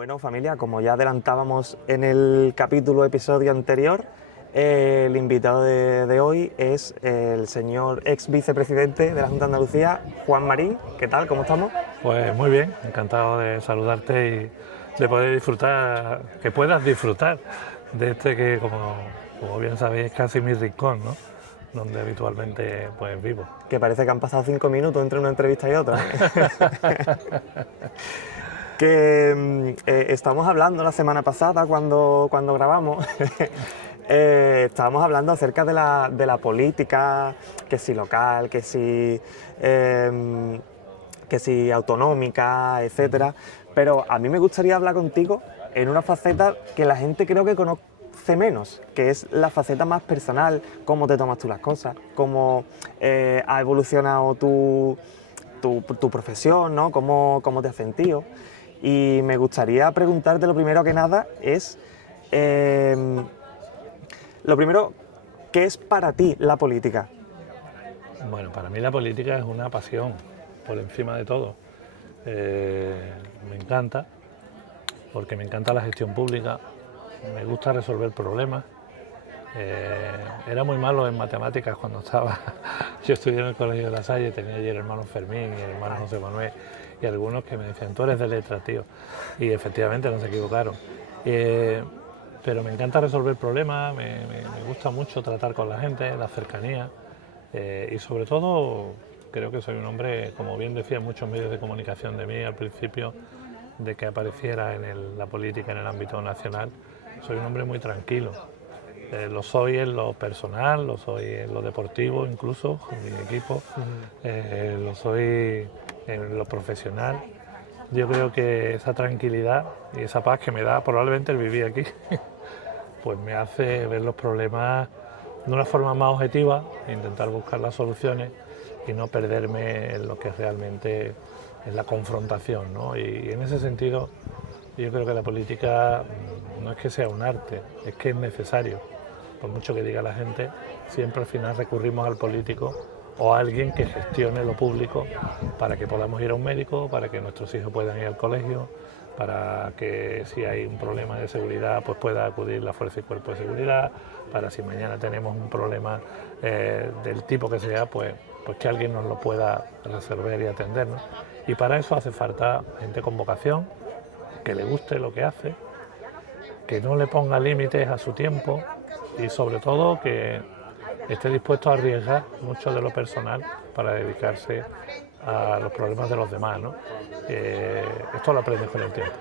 Bueno, familia, como ya adelantábamos en el episodio anterior, el invitado de hoy es el señor ex vicepresidente de la Junta de Andalucía, Juan Marín. ¿Qué tal? ¿Cómo estamos? Pues muy bien, encantado de saludarte y de poder disfrutar, que puedas disfrutar de este que, como bien sabéis, es casi mi rincón, ¿no? Donde habitualmente pues vivo. Que parece que han pasado 5 minutos entre una entrevista y otra. Que estamos hablando la semana pasada cuando grabamos. Estábamos hablando acerca de la política, que si local, que si autonómica, etcétera. Pero a mí me gustaría hablar contigo en una faceta que la gente creo que conoce menos, que es la faceta más personal, cómo te tomas tú las cosas, cómo ha evolucionado tu profesión, ¿no? Cómo te has sentido. Y me gustaría preguntarte lo primero que nada es, lo primero, ¿qué es para ti la política? Bueno, para mí la política es una pasión, por encima de todo. Me encanta, porque me encanta la gestión pública, me gusta resolver problemas. Era muy malo en matemáticas cuando estaba. Yo estudié en el Colegio de La Salle, tenía allí el hermano Fermín y el hermano José Manuel y algunos que me decían, tú eres de letras, tío. Y efectivamente no se equivocaron. Pero me encanta resolver problemas, me gusta mucho tratar con la gente, la cercanía y sobre todo creo que soy un hombre, como bien decían muchos medios de comunicación de mí al principio de que apareciera en la política en el ámbito nacional, soy un hombre muy tranquilo. Lo soy en lo personal, lo soy en lo deportivo incluso, con mi equipo, lo soy en lo profesional. Yo creo que esa tranquilidad y esa paz que me da probablemente el vivir aquí, pues me hace ver los problemas de una forma más objetiva, e intentar buscar las soluciones y no perderme en lo que realmente es la confrontación, ¿no? Y en ese sentido yo creo que la política no es que sea un arte, es que es necesario. Por mucho que diga la gente, siempre al final recurrimos al político o a alguien que gestione lo público para que podamos ir a un médico, para que nuestros hijos puedan ir al colegio, para que si hay un problema de seguridad pues pueda acudir la Fuerza y Cuerpo de Seguridad, para si mañana tenemos un problema del tipo que sea, pues que alguien nos lo pueda resolver y atender, ¿no? Y para eso hace falta gente con vocación, que le guste lo que hace, que no le ponga límites a su tiempo y sobre todo que esté dispuesto a arriesgar mucho de lo personal para dedicarse a los problemas de los demás, ¿no? Esto lo aprendes con el tiempo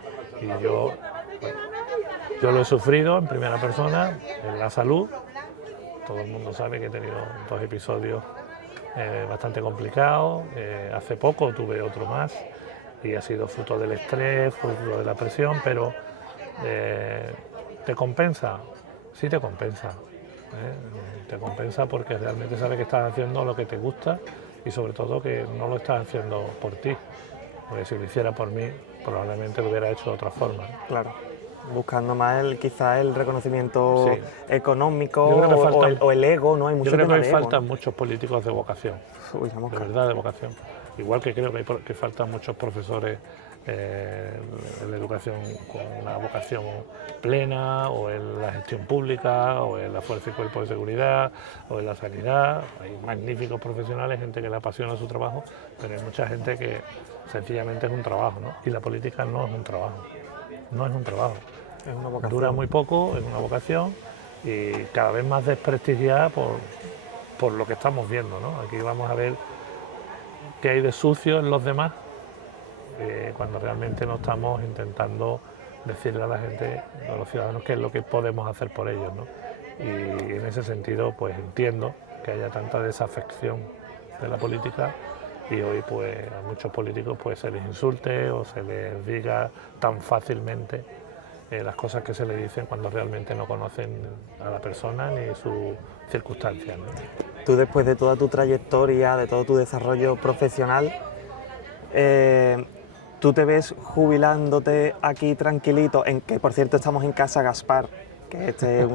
y yo lo he sufrido en primera persona, en la salud. Todo el mundo sabe que he tenido 2 episodios bastante complicados. Hace poco tuve otro más y ha sido fruto del estrés, fruto de la presión, pero ¿te compensa? Sí te compensa. Te compensa porque realmente sabes que estás haciendo lo que te gusta y sobre todo que no lo estás haciendo por ti, porque si lo hiciera por mí probablemente lo hubiera hecho de otra forma. Claro, buscando más quizás el reconocimiento Sí. económico o el ego, ¿no? Hay mucho yo creo que tema hoy de ego, faltan ¿no? muchos políticos de vocación, Uy, la mosca. de verdad de vocación. Igual que creo que faltan muchos profesores en la educación con una vocación plena, o en la gestión pública, o en la Fuerza y Cuerpo de Seguridad, o en la sanidad. Hay magníficos profesionales, gente que le apasiona su trabajo, pero hay mucha gente que sencillamente es un trabajo, ¿no? Y la política no es un trabajo, no es un trabajo. Es una vocación. Dura muy poco, es una vocación y cada vez más desprestigiada por lo que estamos viendo, ¿no? Aquí vamos a ver qué hay de sucio en los demás, cuando realmente no estamos intentando decirle a la gente, a los ciudadanos, qué es lo que podemos hacer por ellos, ¿no? Y en ese sentido pues entiendo que haya tanta desafección de la política y hoy pues a muchos políticos pues se les insulte o se les diga tan fácilmente las cosas que se le dicen cuando realmente no conocen a la persona ni sus circunstancias, ¿no? Tú, después de toda tu trayectoria, de todo tu desarrollo profesional, ¿tú te ves jubilándote aquí tranquilito? En que, por cierto, estamos en Casa Gaspar, que este es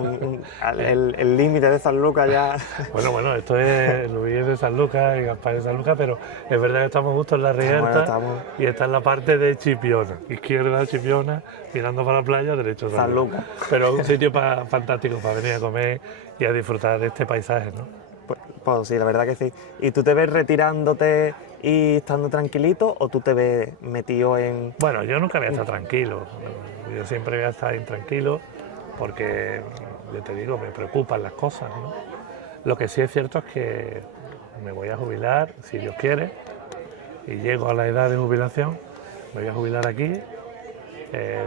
el límite de Sanlúcar ya. Bueno, esto es Luis de Sanlúcar y Gaspar de Sanlúcar, pero es verdad que estamos justo en la Rierta y esta es la parte de Chipiona, izquierda Chipiona, mirando para la playa, derecho Sanlúcar. Pero es un sitio fantástico para venir a comer y a disfrutar de este paisaje, ¿no? Pues sí, la verdad que sí. ¿Y tú te ves retirándote y estando tranquilito o tú te ves metido en...? Bueno, yo nunca voy a estar tranquilo, yo siempre voy a estar intranquilo porque, yo te digo, me preocupan las cosas, ¿no? Lo que sí es cierto es que me voy a jubilar, si Dios quiere, y llego a la edad de jubilación, me voy a jubilar aquí,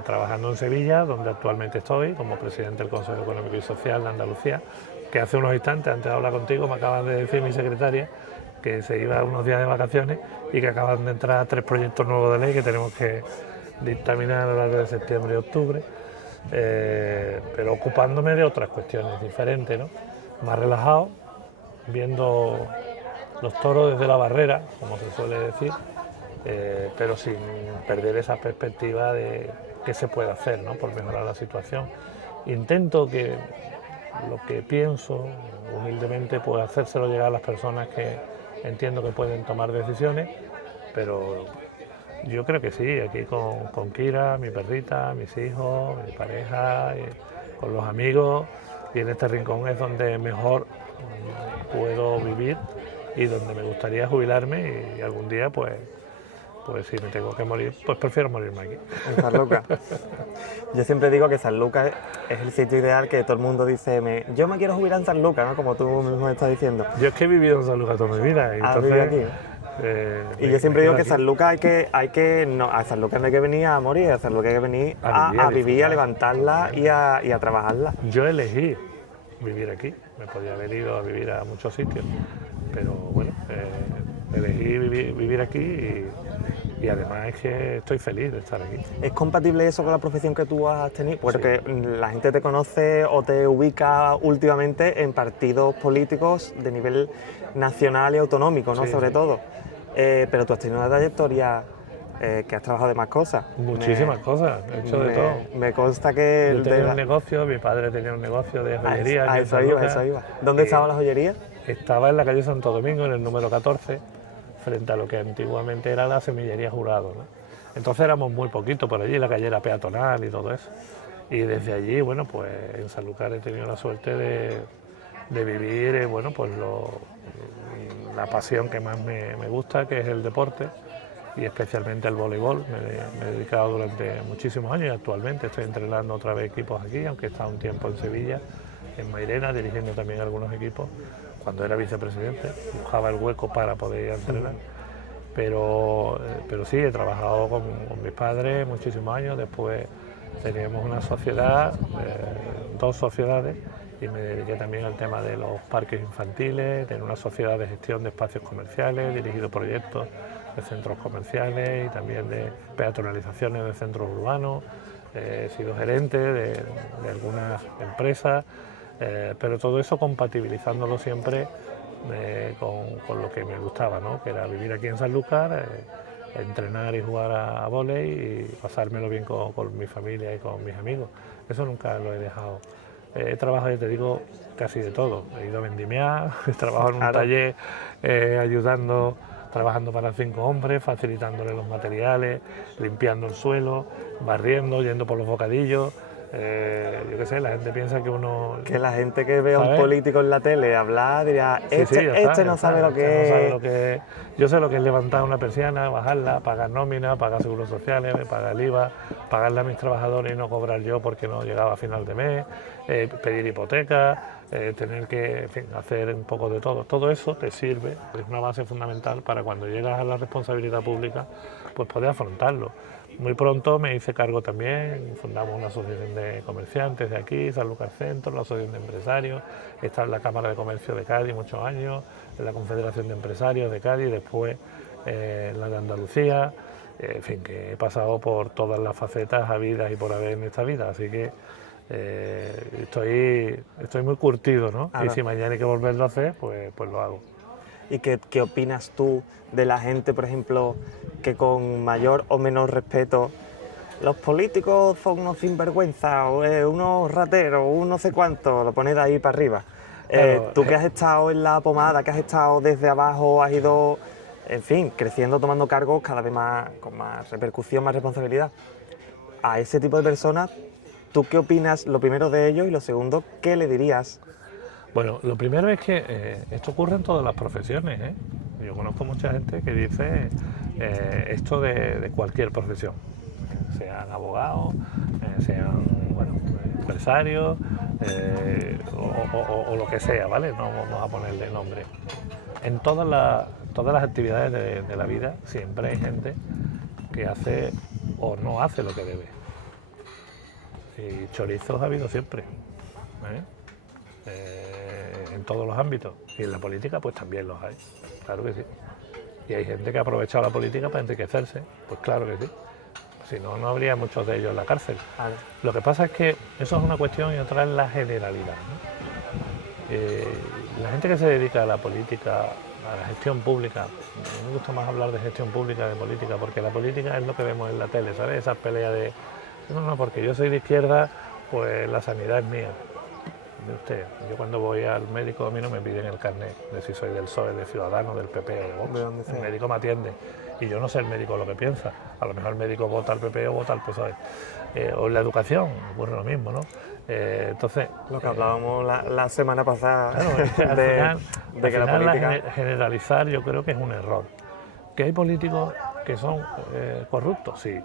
trabajando en Sevilla, donde actualmente estoy como presidente del Consejo Económico y Social de Andalucía, que hace unos instantes, antes de hablar contigo, me acaban de decir mi secretaria que se iba unos días de vacaciones y que acaban de entrar 3 proyectos nuevos de ley que tenemos que dictaminar a lo largo de septiembre y octubre, pero ocupándome de otras cuestiones diferentes, ¿no? Más relajado, viendo los toros desde la barrera, como se suele decir, pero sin perder esa perspectiva de qué se puede hacer, ¿no?, por mejorar la situación. Intento que lo que pienso, humildemente, pues hacérselo llegar a las personas que entiendo que pueden tomar decisiones, pero yo creo que sí, aquí con Kira, mi perrita, mis hijos, mi pareja, con los amigos, y en este rincón es donde mejor puedo vivir y donde me gustaría jubilarme y algún día pues si me tengo que morir, pues prefiero morirme aquí. En Sanlúcar. Yo siempre digo que Sanlúcar es el sitio ideal, que todo el mundo dice, yo me quiero jubilar en Sanlúcar, ¿no?, como tú mismo estás diciendo. Yo es que he vivido en Sanlúcar toda mi vida. Entonces, aquí. Y yo siempre digo que Sanlúcar a Sanlúcar no hay que venir a morir, a Sanlúcar hay que venir a vivir, a levantarla y a trabajarla. Yo elegí vivir aquí, me podía haber ido a vivir a muchos sitios, pero bueno, elegí vivir aquí y además es que estoy feliz de estar aquí. ¿Es compatible eso con la profesión que tú has tenido? Porque sí, la gente te conoce o te ubica últimamente en partidos políticos de nivel nacional y autonómico, ¿no? Sí, sobre todo. Pero tú has tenido una trayectoria que has trabajado de más cosas. Muchísimas cosas, he hecho de todo. Me consta que... Yo tenía un negocio, mi padre tenía un negocio de joyería. Eso iba. ¿Dónde estaba la joyería? Estaba en la calle Santo Domingo, en el número 14, frente a lo que antiguamente era la semillería Jurado, ¿no? Entonces éramos muy poquitos por allí, la calle era peatonal y todo eso. Y desde allí, bueno, pues en Sanlúcar he tenido la suerte de vivir, bueno, pues la pasión que más me gusta, que es el deporte y especialmente el voleibol. Me he dedicado durante muchísimos años y actualmente estoy entrenando otra vez equipos aquí, aunque he estado un tiempo en Sevilla, en Mairena, dirigiendo también algunos equipos. Cuando era vicepresidente, buscaba el hueco para poder ir a entrenar. Pero sí, he trabajado con mis padres muchísimos años. Después teníamos una sociedad, 2 sociedades, y me dediqué también al tema de los parques infantiles, tenía una sociedad de gestión de espacios comerciales, dirigido proyectos de centros comerciales y también de peatonalizaciones de centros urbanos. He sido gerente de algunas empresas. Pero todo eso compatibilizándolo siempre con lo que me gustaba, ¿no?, que era vivir aquí en Sanlúcar, entrenar y jugar a vóley y pasármelo bien con mi familia y con mis amigos. Eso nunca lo he dejado. He trabajado, ya te digo, casi de todo. He ido a vendimiar, he trabajado en un taller trabajando para 5 hombres, facilitándole los materiales, limpiando el suelo, barriendo, yendo por los bocadillos. Yo qué sé, la gente piensa que uno... Que la gente que ve a un político en la tele hablar dirá, este no sabe lo que es. Yo sé lo que es levantar una persiana, bajarla, pagar nómina, pagar seguros sociales, pagar el IVA, pagarle a mis trabajadores y no cobrar yo porque no llegaba a final de mes, pedir hipoteca, tener que, en fin, hacer un poco de todo. Todo eso te sirve, es una base fundamental para cuando llegas a la responsabilidad pública, pues poder afrontarlo. Muy pronto me hice cargo también, fundamos una asociación de comerciantes de aquí, Sanlúcar Centro, la asociación de empresarios, he estado en la Cámara de Comercio de Cádiz muchos años, en la Confederación de Empresarios de Cádiz, después la de Andalucía, en fin, que he pasado por todas las facetas habidas y por haber en esta vida, así que estoy muy curtido, ¿no? Y si mañana hay que volverlo a hacer, pues lo hago. ¿Y qué opinas tú de la gente, por ejemplo, que con mayor o menor respeto los políticos son unos sinvergüenza, o unos rateros, un no sé cuánto, lo ponéis de ahí para arriba. Claro, Tú que has estado en la pomada, que has estado desde abajo, has ido, en fin, creciendo, tomando cargos cada vez más, con más repercusión, más responsabilidad. A ese tipo de personas, ¿tú qué opinas, lo primero de ellos, y lo segundo, qué le dirías? Bueno, lo primero es que esto ocurre en todas las profesiones, ¿eh? Yo conozco mucha gente que dice esto de cualquier profesión, sean abogados, sean bueno, empresarios o lo que sea, ¿vale? No vamos a ponerle nombre. En todas las actividades de la vida siempre hay gente que hace o no hace lo que debe. Y chorizos ha habido siempre, ¿eh? En todos los ámbitos, y en la política pues también los hay, claro que sí. Y hay gente que ha aprovechado la política para enriquecerse, pues claro que sí. Si no, no habría muchos de ellos en la cárcel. Vale. Lo que pasa es que eso es una cuestión y otra es la generalidad, ¿no? La gente que se dedica a la política, a la gestión pública, a mí me gusta más hablar de gestión pública que de política, porque la política es lo que vemos en la tele, ¿sabes? Esas peleas de, no, porque yo soy de izquierda, pues la sanidad es mía. De usted, yo cuando voy al médico a mí no me piden el carnet de si soy del PSOE, de Ciudadanos, del PP o de Vox. De donde sea. El médico me atiende y yo no sé el médico lo que piensa. A lo mejor el médico vota al PP o vota al PSOE. O en la educación ocurre lo mismo, ¿no? Entonces, Lo que hablábamos la semana pasada, claro, es que al de que la final política... generalizar yo creo que es un error. ¿Que hay políticos que son corruptos? Sí,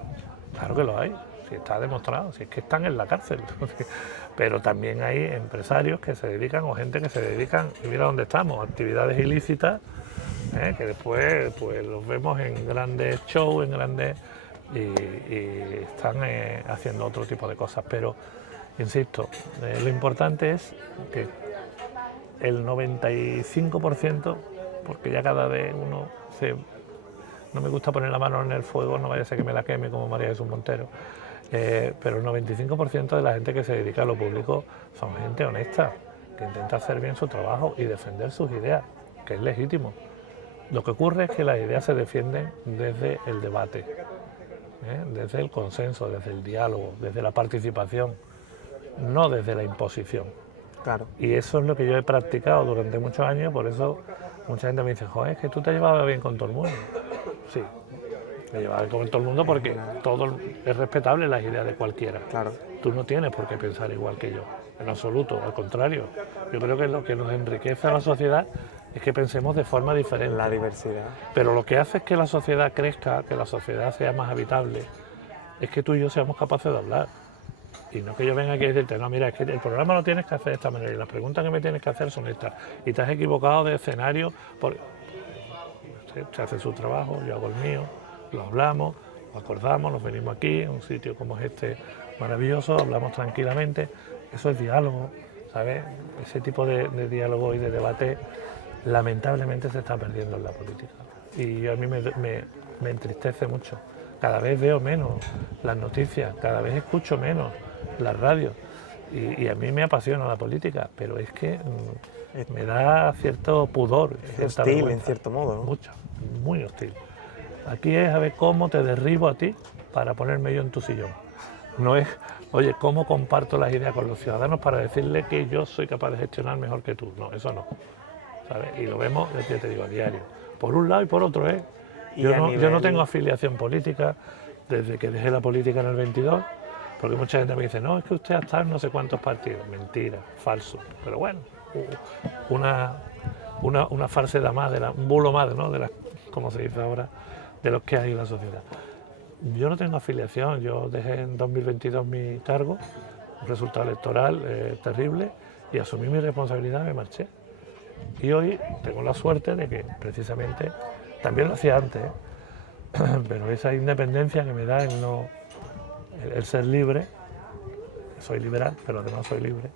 claro que lo hay. Si está demostrado, si es que están en la cárcel. Pero también hay empresarios que se dedican o gente que se dedican, y mira dónde estamos, actividades ilícitas, que después pues los vemos en grandes shows, en grandes y están haciendo otro tipo de cosas. Pero insisto, lo importante es que el 95%, porque ya cada vez uno se... No me gusta poner la mano en el fuego, no vaya a ser que me la queme como María Jesús Montero. Pero el 95% de la gente que se dedica a lo público son gente honesta, que intenta hacer bien su trabajo y defender sus ideas, que es legítimo. Lo que ocurre es que las ideas se defienden desde el debate, desde el consenso, desde el diálogo, desde la participación, no desde la imposición. Claro. Y eso es lo que yo he practicado durante muchos años, por eso mucha gente me dice, joder, es que tú te llevabas bien con todo el mundo. Sí, me llevaba bien con todo el mundo porque todo es respetable las ideas de cualquiera. Claro. Tú no tienes por qué pensar igual que yo, en absoluto, al contrario. Yo creo que lo que nos enriquece a la sociedad es que pensemos de forma diferente. La diversidad. Pero lo que hace es que la sociedad crezca, que la sociedad sea más habitable, es que tú y yo seamos capaces de hablar. Y no que yo venga aquí a decirte, no, mira, es que el programa lo tienes que hacer de esta manera y las preguntas que me tienes que hacer son estas. Y te has equivocado de escenario. Se hace su trabajo, yo hago el mío, lo hablamos, lo acordamos, nos venimos aquí, en un sitio como es este maravilloso, hablamos tranquilamente. Eso es diálogo, ¿sabes? Ese tipo de diálogo y de debate lamentablemente se está perdiendo en la política. Y a mí me entristece mucho. Cada vez veo menos las noticias, cada vez escucho menos las radios. Y a mí me apasiona la política, pero es que me da cierto pudor. Es hostil, en cierto modo, ¿no? Mucho, muy hostil. Aquí es a ver cómo te derribo a ti para ponerme yo en tu sillón. No es, oye, cómo comparto las ideas con los ciudadanos para decirle que yo soy capaz de gestionar mejor que tú. No, eso no. ¿Sabes? Y lo vemos, ya te digo, a diario. Por un lado y por otro, ¿eh? Yo no tengo afiliación política desde que dejé la política en el 22, porque mucha gente me dice, no, es que usted ha estado en no sé cuántos partidos. Mentira, falso. Pero bueno, una falsedad más, un bulo más, ¿no? Como se dice ahora, de los que hay en la sociedad. Yo no tengo afiliación, yo dejé en 2022 mi cargo, un resultado electoral terrible, y asumí mi responsabilidad y me marché. Y hoy tengo la suerte de que precisamente, también lo hacía antes, pero esa independencia que me da el ser libre, soy liberal, pero además soy libre,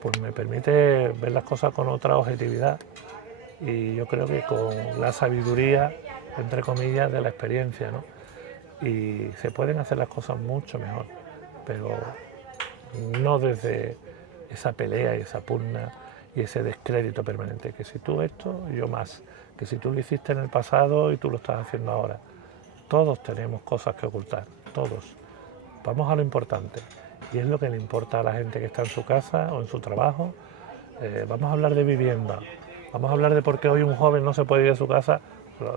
pues me permite ver las cosas con otra objetividad y yo creo que con la sabiduría, entre comillas, de la experiencia, ¿no? Y se pueden hacer las cosas mucho mejor, pero no desde esa pelea y esa pugna y ese descrédito permanente, que si tú esto, yo más, que si tú lo hiciste en el pasado y tú lo estás haciendo ahora. Todos tenemos cosas que ocultar, todos. vamos a lo importante, y es lo que le importa a la gente que está en su casa o en su trabajo. Vamos a hablar de vivienda, vamos a hablar de por qué hoy un joven no se puede ir a su casa.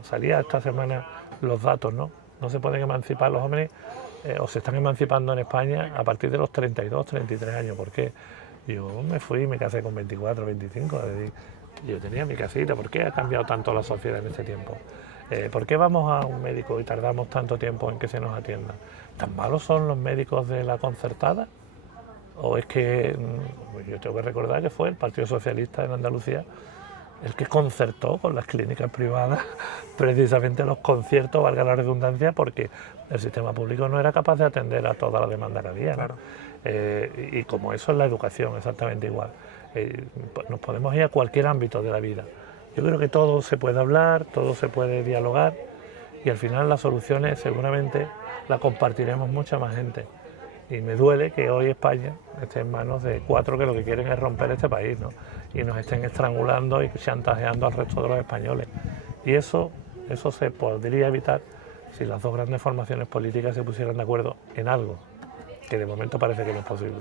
Salía esta semana los datos, ¿no? No se pueden emancipar los jóvenes, o se están emancipando en España a partir de los 32, 33 años. ¿Por qué? Yo me fui, me casé con 24, 25, es decir, yo tenía mi casita. ¿Por qué ha cambiado tanto la sociedad en este tiempo? ¿Por qué vamos a un médico y tardamos tanto tiempo en que se nos atienda? ¿Tan malos son los médicos de la concertada? ¿O es que yo tengo que recordar que fue el Partido Socialista en Andalucía el que concertó con las clínicas privadas precisamente los conciertos, valga la redundancia, porque el sistema público no era capaz de atender a toda la demanda que había, ¿no? Claro. Y como eso es la educación, exactamente igual. Nos podemos ir a cualquier ámbito de la vida. Yo creo que todo se puede hablar, todo se puede dialogar, y al final las soluciones seguramente las compartiremos mucha más gente. Y me duele que hoy España esté en manos de 4 que lo que quieren es romper este país, ¿no? Y nos estén estrangulando y chantajeando al resto de los españoles. Y eso se podría evitar si las dos grandes formaciones políticas se pusieran de acuerdo en algo, que de momento parece que no es posible.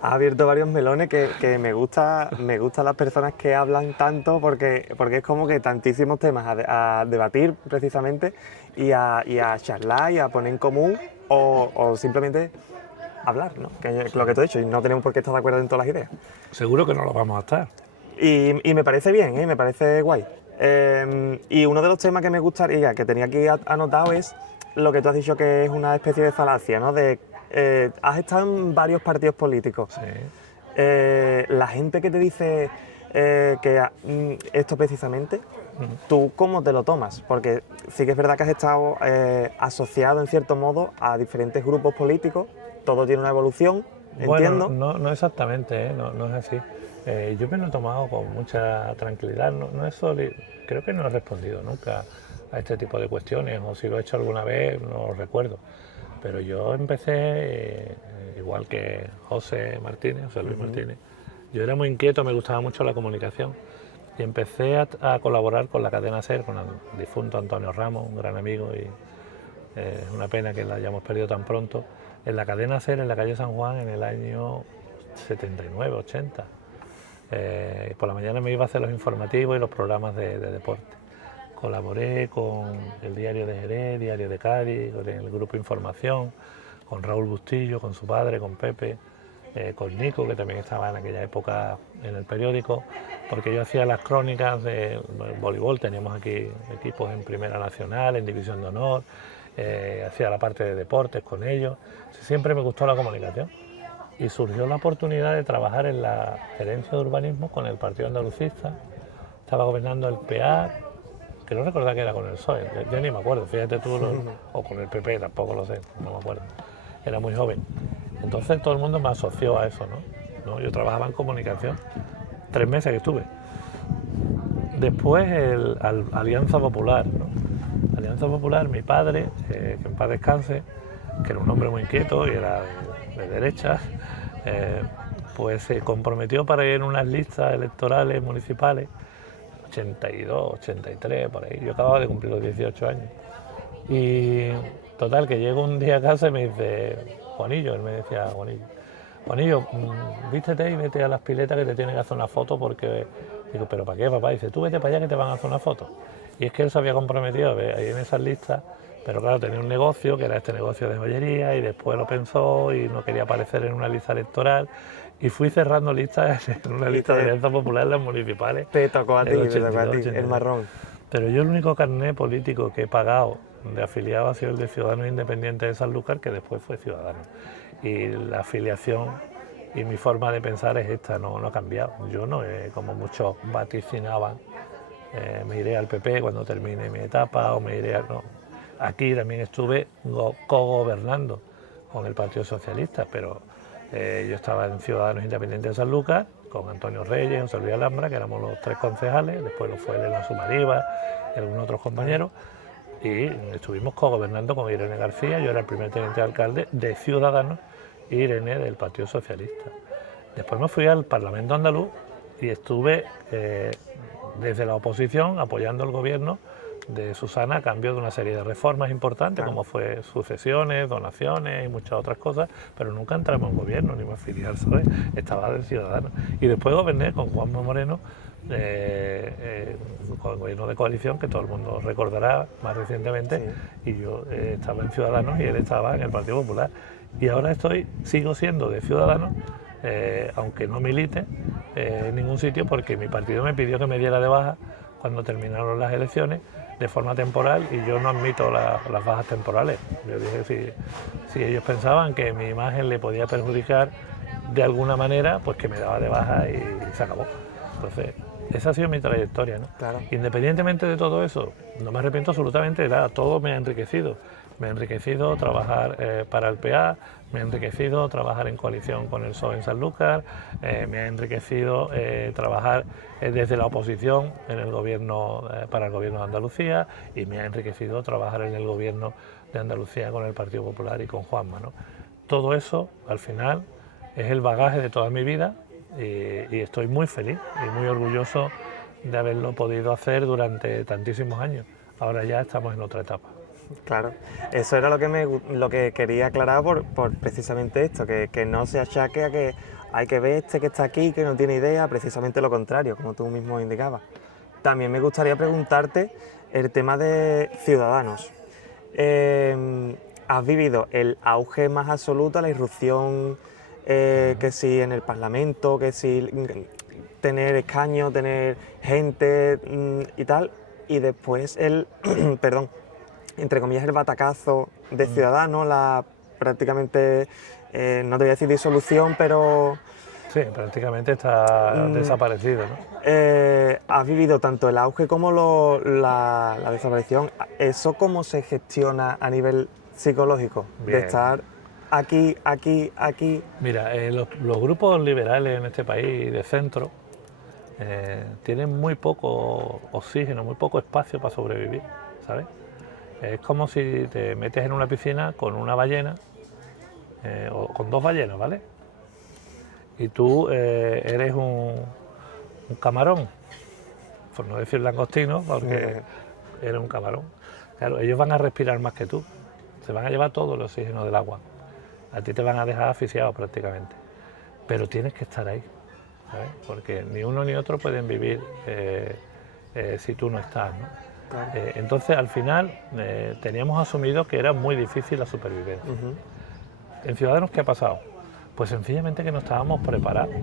Ha abierto varios melones que me gustan las personas que hablan tanto, porque es como que tantísimos temas a debatir precisamente y a charlar y a poner en común o simplemente hablar, ¿no? Que es lo que tú has dicho, y no tenemos por qué estar de acuerdo en todas las ideas. Seguro que no lo vamos a estar. Y me parece bien, me parece guay. Y uno de los temas que me gustaría, que tenía aquí anotado, es lo que tú has dicho, que es una especie de falacia, ¿no? Has estado en varios partidos políticos. Sí. La gente que te dice esto precisamente, ¿tú cómo te lo tomas? Porque sí que es verdad que has estado asociado en cierto modo a diferentes grupos políticos, todo tiene una evolución, entiendo. Bueno, no exactamente, no es así. Yo me lo he tomado con mucha tranquilidad. No es creo que no he respondido nunca a este tipo de cuestiones, o si lo he hecho alguna vez no lo recuerdo. Pero yo empecé igual que José Luis Martínez. Yo era muy inquieto, me gustaba mucho la comunicación y empecé a colaborar con la cadena SER, con el difunto Antonio Ramos, un gran amigo, y es una pena que la hayamos perdido tan pronto. En la cadena SER, en la calle San Juan, en el año 79, 80. Por la mañana me iba a hacer los informativos y los programas de deporte. Colaboré con el Diario de Jerez, Diario de Cádiz, con el Grupo Información, con Raúl Bustillo, con su padre, con Pepe, con Nico, que también estaba en aquella época en el periódico, porque yo hacía las crónicas de voleibol. Teníamos aquí equipos en Primera Nacional, en División de Honor, hacía la parte de deportes con ellos. Siempre me gustó la comunicación y surgió la oportunidad de trabajar en la gerencia de urbanismo con el Partido Andalucista. Estaba gobernando el PA, que no recordaba que era con el PSOE, yo ni me acuerdo, fíjate tú, o con el PP, tampoco lo sé, no me acuerdo, era muy joven. Entonces todo el mundo me asoció a eso, ¿no? Yo trabajaba en comunicación, 3 meses que estuve. Después Alianza Popular, ¿no? Alianza Popular, mi padre, que en paz descanse, que era un hombre muy inquieto y era de derechas, pues se comprometió para ir en unas listas electorales municipales, 82, 83, por ahí. Yo acababa de cumplir los 18 años. Y total, que llego un día a casa y me dice, Juanillo, él me decía, Juanillo, vístete y vete a las piletas que te tienen que hacer una foto, porque... Digo, ¿pero para qué, papá? Dice, tú vete para allá que te van a hacer una foto. Y es que él se había comprometido ahí en esas listas, pero claro, tenía un negocio, que era este negocio de joyería, y después lo pensó y no quería aparecer en una lista electoral. Y fui cerrando listas en una lista de Alianza Popular en las municipales. Te tocó a ti, el marrón. Pero yo el único carné político que he pagado de afiliado ha sido el de Ciudadanos Independientes de Sanlúcar, que después fue Ciudadanos. Y la afiliación y mi forma de pensar es esta, no ha cambiado. Yo no, como muchos vaticinaban, me iré al PP cuando termine mi etapa, o me iré a... No. Aquí también estuve co-gobernando con el Partido Socialista, pero yo estaba en Ciudadanos Independientes de Sanlúcar, con Antonio Reyes, José Luis Alhambra, que éramos los 3 concejales, después lo fue Elena Sumariva y algunos otros compañeros, y estuvimos co-gobernando con Irene García. Yo era el primer teniente de alcalde de Ciudadanos y Irene del Partido Socialista. Después me fui al Parlamento andaluz y estuve desde la oposición apoyando al gobierno de Susana a cambio de una serie de reformas importantes, Claro. como fue sucesiones, donaciones y muchas otras cosas, pero nunca entramos en gobierno ni me afilié al PSOE, estaba de Ciudadanos. Y después goberné con Juanma Moreno, con el gobierno de coalición, que todo el mundo recordará más recientemente, y yo estaba en Ciudadanos y él estaba en el Partido Popular. Y ahora sigo siendo de Ciudadanos, aunque no milite en ningún sitio, porque mi partido me pidió que me diera de baja cuando terminaron las elecciones de forma temporal y yo no admito las bajas temporales. Yo dije, si ellos pensaban que mi imagen le podía perjudicar de alguna manera, pues que me daba de baja y se acabó. Entonces, esa ha sido mi trayectoria, ¿no? Claro. Independientemente de todo eso, no me arrepiento absolutamente de nada, todo me ha enriquecido. Me ha enriquecido trabajar para el PA, me ha enriquecido trabajar en coalición con el PSOE en Sanlúcar, me ha enriquecido trabajar desde la oposición en el gobierno, para el gobierno de Andalucía, y me ha enriquecido trabajar en el gobierno de Andalucía con el Partido Popular y con Juanma, ¿no? Todo eso, al final, es el bagaje de toda mi vida y estoy muy feliz y muy orgulloso de haberlo podido hacer durante tantísimos años. Ahora ya estamos en otra etapa. Claro, eso era lo que quería aclarar por precisamente esto, que no se achaque a que hay que ver que está aquí, que no tiene idea, precisamente lo contrario, como tú mismo indicabas. También me gustaría preguntarte el tema de Ciudadanos. ¿Has vivido el auge más absoluto, la irrupción, que si en el Parlamento, que si tener escaños, tener gente y tal, y después perdón, entre comillas, el batacazo de Ciudadanos, prácticamente, no te voy a decir disolución, pero Sí, prácticamente está desaparecido, ¿no? has vivido tanto el auge como la desaparición. ¿Eso cómo se gestiona a nivel psicológico? Bien. De estar aquí. Mira, los grupos liberales en este país de centro tienen muy poco oxígeno, muy poco espacio para sobrevivir, ¿sabes? Es como si te metes en una piscina con una ballena, o con dos ballenas, ¿vale? Y tú eres un camarón, por no decir langostino, porque eres un camarón. Claro, ellos van a respirar más que tú, se van a llevar todo el oxígeno del agua. A ti te van a dejar asfixiado prácticamente, pero tienes que estar ahí, ¿sabes? Porque ni uno ni otro pueden vivir si tú no estás, ¿no? Claro. Entonces, al final, teníamos asumido que era muy difícil la supervivencia. ¿En Ciudadanos qué ha pasado? Pues sencillamente que no estábamos preparados.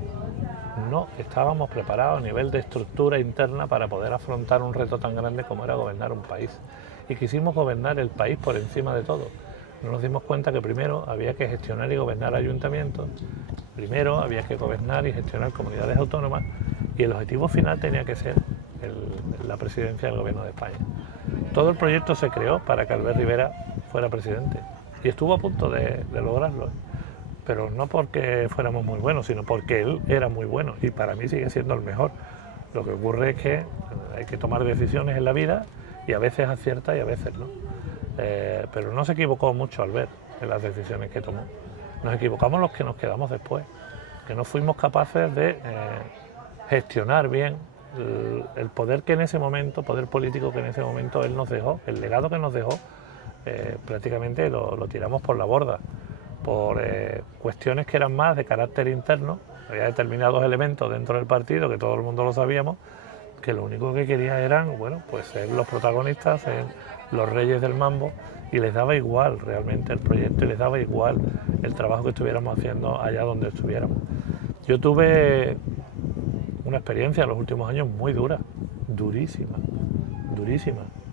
No estábamos preparados a nivel de estructura interna para poder afrontar un reto tan grande como era gobernar un país. Y quisimos gobernar el país por encima de todo. No nos dimos cuenta que primero había que gestionar y gobernar ayuntamientos, primero había que gobernar y gestionar comunidades autónomas, y el objetivo final tenía que ser la presidencia del Gobierno de España. Todo el proyecto se creó para que Albert Rivera fuera presidente y estuvo a punto de lograrlo, pero no porque fuéramos muy buenos, sino porque él era muy bueno y para mí sigue siendo el mejor. Lo que ocurre es que hay que tomar decisiones en la vida y a veces acierta y a veces no. Pero no se equivocó mucho Albert en las decisiones que tomó. Nos equivocamos los que nos quedamos después, que no fuimos capaces de gestionar bien el poder que en ese momento, poder político que en ese momento él nos dejó, el legado que nos dejó, prácticamente lo tiramos por la borda, por cuestiones que eran más de carácter interno. Había determinados elementos dentro del partido, que todo el mundo lo sabíamos, que lo único que querían eran, bueno, pues ser los protagonistas, ser los reyes del mambo, y les daba igual realmente el proyecto y les daba igual el trabajo que estuviéramos haciendo allá donde estuviéramos. Yo tuve una experiencia en los últimos años muy dura, durísima,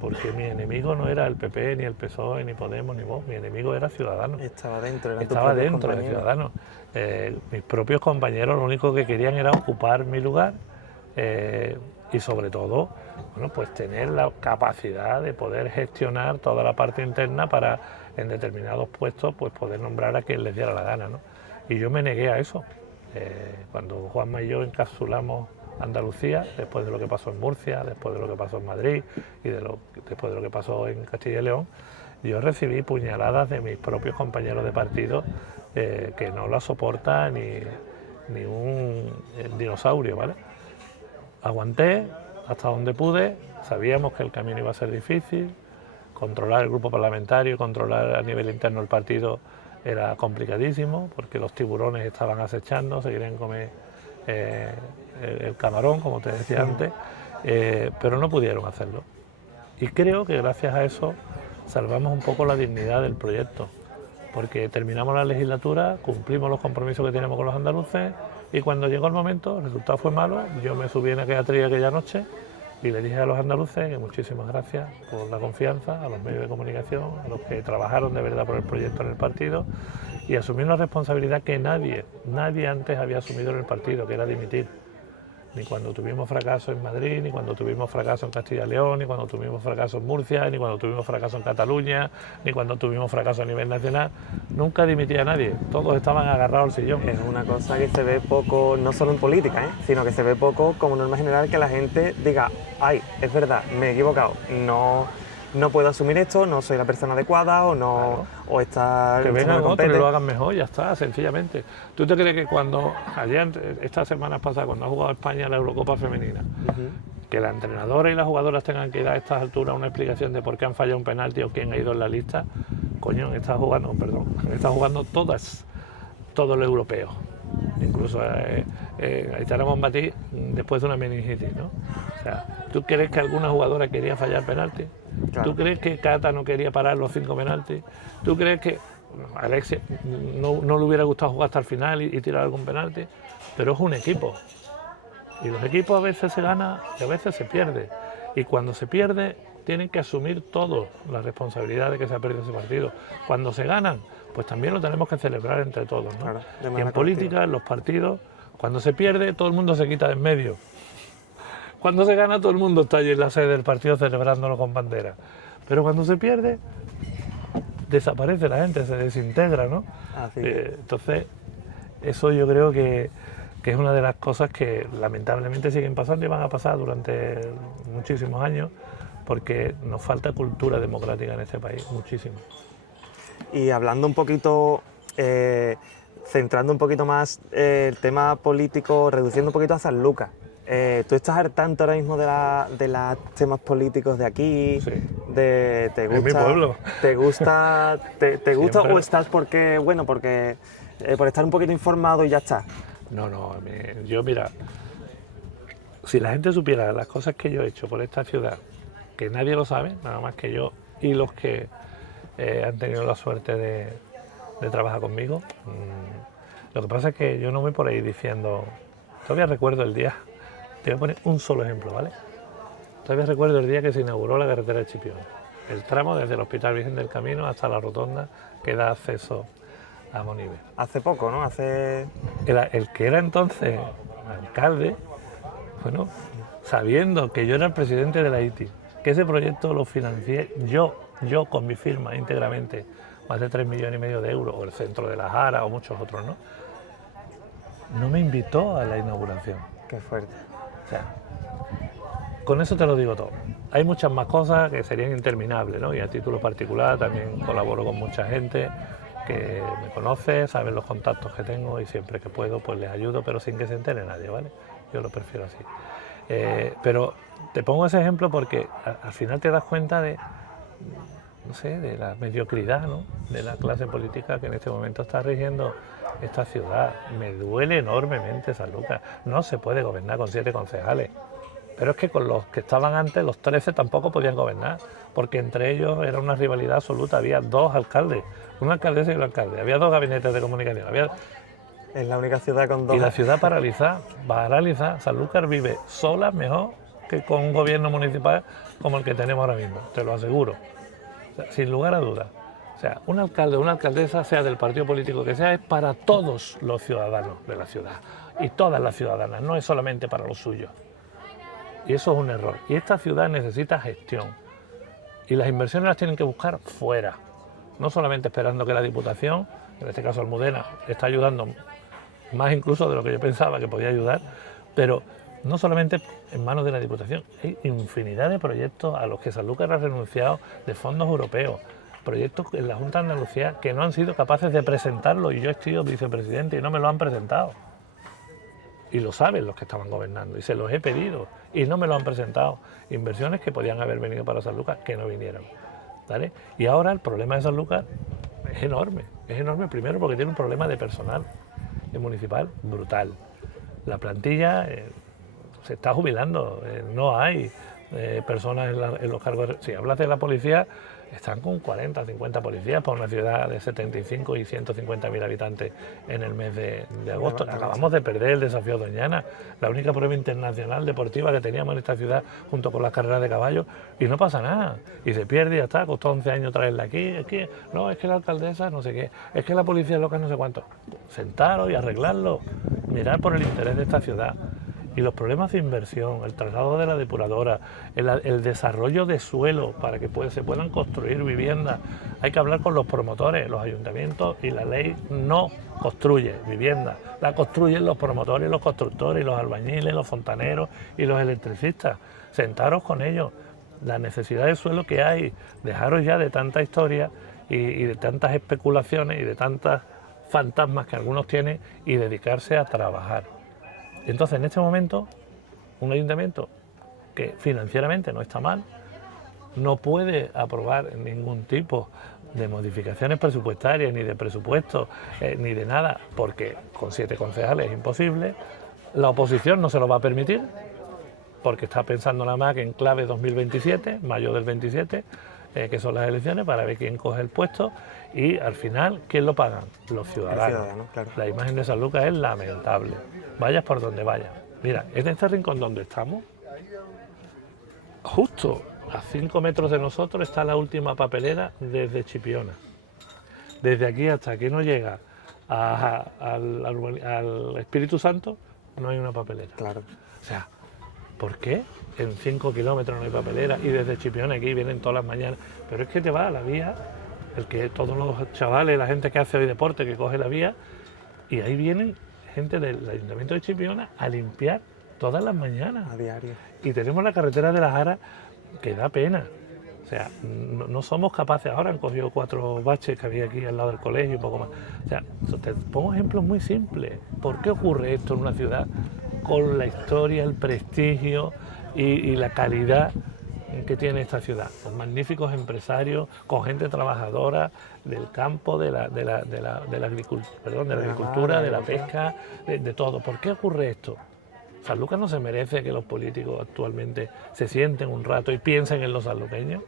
porque mi enemigo no era el PP, ni el PSOE, ni Podemos, ni Vox, mi enemigo era Ciudadanos. Estaba dentro De Ciudadanos. Mis propios compañeros lo único que querían era ocupar mi lugar y sobre todo, bueno, pues tener la capacidad de poder gestionar toda la parte interna para en determinados puestos pues poder nombrar a quien les diera la gana, ¿no? Y yo me negué a eso. Cuando Juanma y yo encapsulamos Andalucía, después de lo que pasó en Murcia, después de lo que pasó en Madrid y después de lo que pasó en Castilla y León, yo recibí puñaladas de mis propios compañeros de partido que no la soporta ni un dinosaurio, ¿vale? Aguanté, hasta donde pude. Sabíamos que el camino iba a ser difícil, controlar el grupo parlamentario, controlar a nivel interno el partido era complicadísimo, porque los tiburones estaban acechando, se querían comer el camarón, como te decía antes, pero no pudieron hacerlo. Y creo que gracias a eso salvamos un poco la dignidad del proyecto, porque terminamos la legislatura, cumplimos los compromisos que teníamos con los andaluces, y cuando llegó el momento, el resultado fue malo. Yo me subí en aquella trilla aquella noche y le dije a los andaluces que muchísimas gracias por la confianza, a los medios de comunicación, a los que trabajaron de verdad por el proyecto en el partido, y asumir una responsabilidad que nadie antes había asumido en el partido, que era dimitir. Ni cuando tuvimos fracaso en Madrid, ni cuando tuvimos fracaso en Castilla y León, ni cuando tuvimos fracaso en Murcia, ni cuando tuvimos fracaso en Cataluña, ni cuando tuvimos fracaso a nivel nacional. Nunca dimitía nadie, todos estaban agarrados al sillón. Es una cosa que se ve poco, no solo en política, sino que se ve poco como norma general, que la gente diga, ay, es verdad, me he equivocado, no puedo asumir esto, no soy la persona adecuada o no, Claro. o estar... Que vengan otros y lo hagan mejor, ya está, sencillamente. ¿Tú te crees que cuando, estas semanas pasadas, cuando ha jugado España la Eurocopa Femenina, que la entrenadora y las jugadoras tengan que dar a estas alturas una explicación de por qué han fallado un penalti o quién ha ido en la lista? Coño, están jugando todos los europeos. Incluso Aitana Bonmatí después de una meningitis, ¿no? O sea, ¿tú crees que alguna jugadora quería fallar penalti? Claro. ¿Tú crees que Cata no quería parar los 5 penaltis? ¿Tú crees que Alexia no le hubiera gustado jugar hasta el final y tirar algún penalti? Pero es un equipo. Y los equipos a veces se ganan y a veces se pierde. Y cuando se pierde, tienen que asumir todos la responsabilidad de que se ha perdido ese partido. Cuando se ganan, pues también lo tenemos que celebrar entre todos, ¿no? Claro, de Y manera en política, en los partidos, cuando se pierde, todo el mundo se quita de en medio. Cuando se gana, todo el mundo está allí en la sede del partido celebrándolo con bandera. Pero cuando se pierde, desaparece la gente, se desintegra, ¿no? Así es. Entonces, eso yo creo que es una de las cosas que lamentablemente siguen pasando y van a pasar durante muchísimos años, porque nos falta cultura democrática en este país, muchísimo. Y hablando un poquito, centrando un poquito más el tema político, reduciendo un poquito a Sanlúcar. ¿Tú estás al tanto ahora mismo de los temas políticos de aquí? Sí. ¿Te gusta? Es mi pueblo. ¿Te gusta Siempre. o estás porque por estar un poquito informado y ya está? No, yo mira, si la gente supiera las cosas que yo he hecho por esta ciudad, que nadie lo sabe, nada más que yo y los que han tenido la suerte de trabajar conmigo. Lo que pasa es que yo no voy por ahí diciendo, todavía recuerdo el día, te voy a poner un solo ejemplo, ¿vale? Todavía recuerdo el día que se inauguró la carretera de Chipión, el tramo desde el Hospital Virgen del Camino hasta la rotonda que da acceso a Monive. Hace poco, ¿no? El que era entonces alcalde, bueno, sabiendo que yo era el presidente de la ITI, que ese proyecto lo financié yo con mi firma íntegramente, más de 3,5 millones de euros, o el Centro de la Jara o muchos otros, no me invitó a la inauguración. Qué fuerte. O sea, con eso te lo digo todo. Hay muchas más cosas que serían interminables, ¿no? Y a título particular también colaboro con mucha gente que me conoce, saben los contactos que tengo y siempre que puedo pues les ayudo, pero sin que se entere nadie, ¿vale? Yo lo prefiero así. Pero te pongo ese ejemplo porque al final te das cuenta de, no sé, de la mediocridad, ¿no? De la clase política que en este momento está rigiendo esta ciudad. Me duele enormemente Sanlúcar. No se puede gobernar con 7 concejales. Pero es que con los que estaban antes, los 13 tampoco podían gobernar, porque entre ellos era una rivalidad absoluta. Había 2 alcaldes, una alcaldesa y un alcalde. Había 2 gabinetes de comunicación. Es la única ciudad con 2. Y la ciudad paralizada. Sanlúcar vive sola mejor que con un gobierno municipal como el que tenemos ahora mismo, te lo aseguro. O sea, sin lugar a dudas. O sea, un alcalde o una alcaldesa, sea del partido político que sea, es para todos los ciudadanos de la ciudad. Y todas las ciudadanas, no es solamente para los suyos. Y eso es un error. Y esta ciudad necesita gestión. Y las inversiones las tienen que buscar fuera. No solamente esperando que la Diputación, en este caso Almudena, está ayudando más incluso de lo que yo pensaba que podía ayudar, pero no solamente en manos de la Diputación. Hay infinidad de proyectos a los que Sanlúcar ha renunciado de fondos europeos. Proyectos en la Junta de Andalucía que no han sido capaces de presentarlo. Y yo he sido vicepresidente y no me lo han presentado. Y lo saben los que estaban gobernando, y se los he pedido. y no me lo han presentado. Inversiones que podían haber venido para Sanlúcar, que no vinieron, ¿vale? Y ahora el problema de Sanlúcar es enorme primero porque tiene un problema de personal municipal brutal. La plantilla se está jubilando, no hay personas en los cargos. Si hablas de la policía, están con 40, 50 policías para una ciudad de 75 y 150.000 habitantes en el mes de agosto. Acabamos de perder el desafío Doñana, la única prueba internacional deportiva que teníamos en esta ciudad junto con las carreras de caballos, y no pasa nada. Y se pierde y ya está, costó 11 años traerla aquí. Es que la alcaldesa no sé qué, es que la policía local no sé cuánto. Sentaros y arreglarlo, mirar por el interés de esta ciudad. Y los problemas de inversión, el traslado de la depuradora, el desarrollo de suelo para que se puedan construir viviendas. Hay que hablar con los promotores, los ayuntamientos, y la ley no construye viviendas. La construyen los promotores, los constructores, los albañiles, los fontaneros y los electricistas. Sentaros con ellos. La necesidad de suelo que hay, dejaros ya de tanta historia y de tantas especulaciones y de tantas fantasmas que algunos tienen, y dedicarse a trabajar. Entonces, en este momento, un ayuntamiento que financieramente no está mal, no puede aprobar ningún tipo de modificaciones presupuestarias, ni de presupuestos, ni de nada, porque con 7 concejales es imposible. La oposición no se lo va a permitir, porque está pensando nada más que en clave 2027, mayo del 27, que son las elecciones, para ver quién coge el puesto, y al final, ¿quién lo pagan? Los ciudadanos. Claro. La imagen de Sanlúcar es lamentable. Vayas por donde vayas. Mira, en este rincón donde estamos, justo a 5 metros de nosotros está la última papelera desde Chipiona. Desde aquí hasta que no llega al Espíritu Santo, no hay una papelera. Claro. O sea, ¿por qué en 5 kilómetros no hay papelera y desde Chipiona aquí vienen todas las mañanas? Pero es que te va a la vía, todos los chavales, la gente que hace hoy deporte, que coge la vía, y ahí vienen gente del Ayuntamiento de Chipiona a limpiar todas las mañanas. A diario. Y tenemos la carretera de la Jara, que da pena. O sea, no somos capaces. Ahora han cogido 4 baches que había aquí al lado del colegio y un poco más. O sea, te pongo ejemplos muy simples. ¿Por qué ocurre esto en una ciudad con la historia, el prestigio y la calidad que tiene esta ciudad? Con magníficos empresarios, con gente trabajadora del campo, de la agricultura, de la pesca, de todo. ¿Por qué ocurre esto? Sanlúcar no se merece que los políticos actualmente se sienten un rato y piensen en los sanluqueños.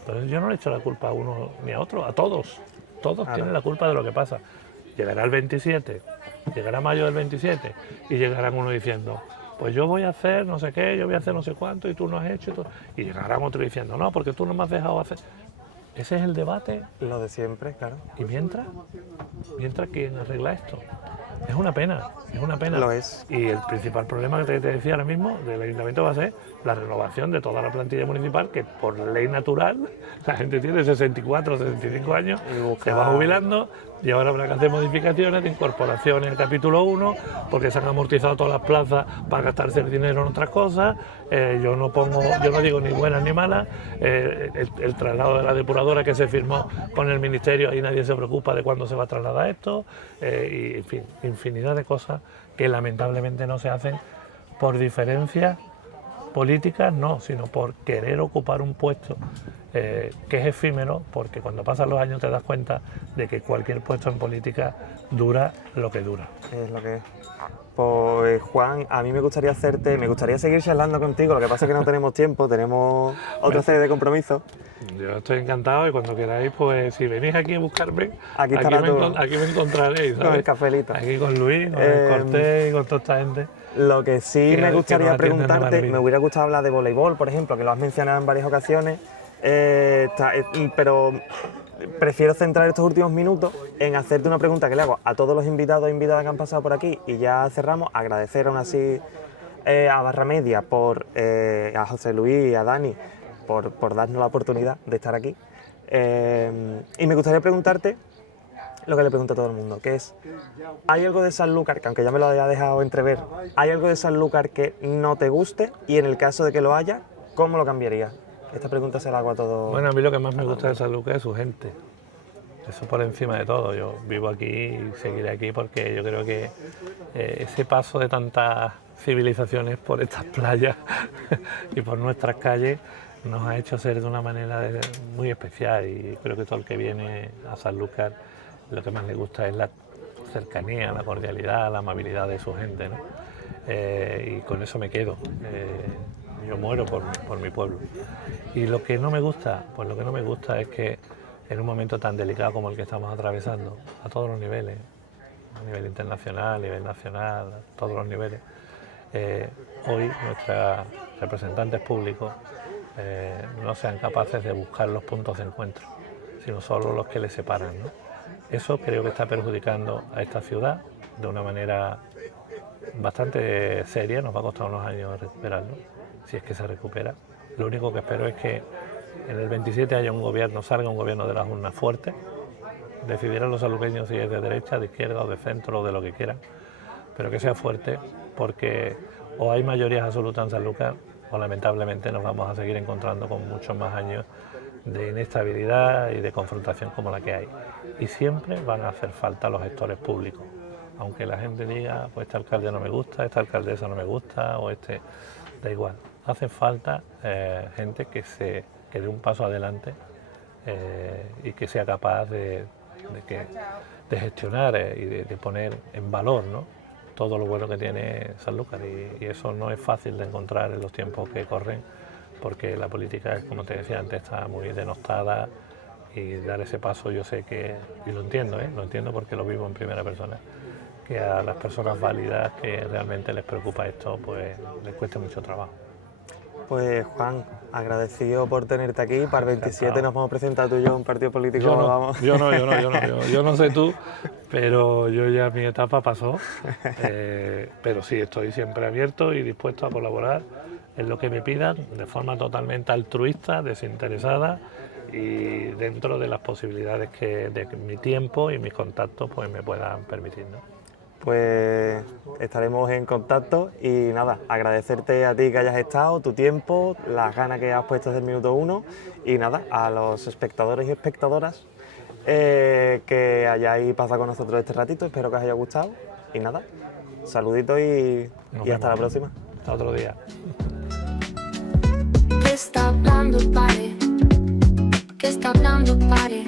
Entonces yo no le echo la culpa a uno ni a otro, a todos. Todos tienen la culpa de lo que pasa. Llegará el 27, llegará mayo del 27 y llegarán uno diciendo: pues yo voy a hacer no sé qué, yo voy a hacer no sé cuánto y tú no has hecho. Y llegarán otros diciendo: no, porque tú no me has dejado hacer. Ese es el debate. Lo de siempre, claro. ¿Y mientras quién arregla esto? Es una pena, es una pena. Lo es. Y el principal problema que te decía ahora mismo del ayuntamiento va a ser la renovación de toda la plantilla municipal, que por ley natural la gente tiene 64, 65 años, se va jubilando, y ahora habrá que hacer modificaciones de incorporaciones al capítulo 1, porque se han amortizado todas las plazas para gastarse el dinero en otras cosas. Yo no digo ni buenas ni malas. El traslado de la depuradora que se firmó con el ministerio, ahí nadie se preocupa de cuándo se va a trasladar esto, y en fin, infinidad de cosas que lamentablemente no se hacen por diferencias políticas, no, sino por querer ocupar un puesto que es efímero, porque cuando pasan los años te das cuenta de que cualquier puesto en política dura lo que dura. Es lo que es. Pues Juan, a mí me gustaría seguir charlando contigo, lo que pasa es que no tenemos tiempo, tenemos otra serie de compromisos. Yo estoy encantado, y cuando queráis, pues si venís aquí a buscarme, aquí me encontraréis, ¿sabes? Con el cafelito. Aquí con Luis, con el Cortés y con toda esta gente. Lo que sí me gustaría preguntarte, me hubiera gustado hablar de voleibol, por ejemplo, que lo has mencionado en varias ocasiones, pero prefiero centrar estos últimos minutos en hacerte una pregunta que le hago a todos los invitados e invitadas que han pasado por aquí, y ya cerramos. Agradecer aún así a Barra Media, a José Luis y a Dani por darnos la oportunidad de estar aquí. Y me gustaría preguntarte lo que le pregunto a todo el mundo, que es: ¿hay algo de Sanlúcar, que aunque ya me lo haya dejado entrever, hay algo de Sanlúcar que no te guste? Y en el caso de que lo haya, ¿cómo lo cambiarías? Esta pregunta se la hago a todos. Bueno, a mí lo que más me gusta de Sanlúcar es su gente. Eso por encima de todo. Yo vivo aquí y seguiré aquí porque yo creo que ese paso de tantas civilizaciones por estas playas y por nuestras calles nos ha hecho ser de una manera muy especial, y creo que todo el que viene a Sanlúcar lo que más le gusta es la cercanía, la cordialidad, la amabilidad de su gente, ¿no? Y con eso me quedo. Yo muero por mi pueblo. Y lo que no me gusta, pues lo que no me gusta es que en un momento tan delicado como el que estamos atravesando, a todos los niveles, a nivel internacional, a nivel nacional, a todos los niveles, hoy nuestros representantes públicos no sean capaces de buscar los puntos de encuentro, sino solo los que les separan, ¿no? Eso creo que está perjudicando a esta ciudad de una manera bastante seria. Nos va a costar unos años recuperarlo, si es que se recupera. Lo único que espero es que en el 27 haya un gobierno, salga un gobierno de las urnas fuerte, decidirán los sanluqueños si es de derecha, de izquierda o de centro o de lo que quieran, pero que sea fuerte, porque o hay mayorías absolutas en Sanlúcar o lamentablemente nos vamos a seguir encontrando con muchos más años de inestabilidad y de confrontación como la que hay. Y siempre van a hacer falta los gestores públicos, aunque la gente diga, pues este alcalde no me gusta, esta alcaldesa no me gusta, o este, da igual. Hace falta gente que dé un paso adelante y que sea capaz de gestionar y de poner en valor, ¿no?, todo lo bueno que tiene Sanlúcar, y eso no es fácil de encontrar en los tiempos que corren, porque la política, como te decía antes, está muy denostada, y dar ese paso yo sé que, y lo entiendo porque lo vivo en primera persona, que a las personas válidas que realmente les preocupa esto, pues les cueste mucho trabajo. Pues Juan, agradecido por tenerte aquí. Para el 27 Encantado. nos vamos a presentar tú y yo un partido político. Yo no sé tú, pero yo ya mi etapa pasó, pero sí, estoy siempre abierto y dispuesto a colaborar en lo que me pidan, de forma totalmente altruista, desinteresada, y dentro de las posibilidades que de mi tiempo y mis contactos pues me puedan permitir, ¿no? Pues estaremos en contacto y nada, agradecerte a ti que hayas estado, tu tiempo, las ganas que has puesto desde el minuto 1, y nada, a los espectadores y espectadoras que hayáis pasado con nosotros este ratito, espero que os haya gustado, y nada, saluditos y hasta la próxima. Hasta otro día. ¿Qué está hablando, pare? ¿Qué está hablando, pare?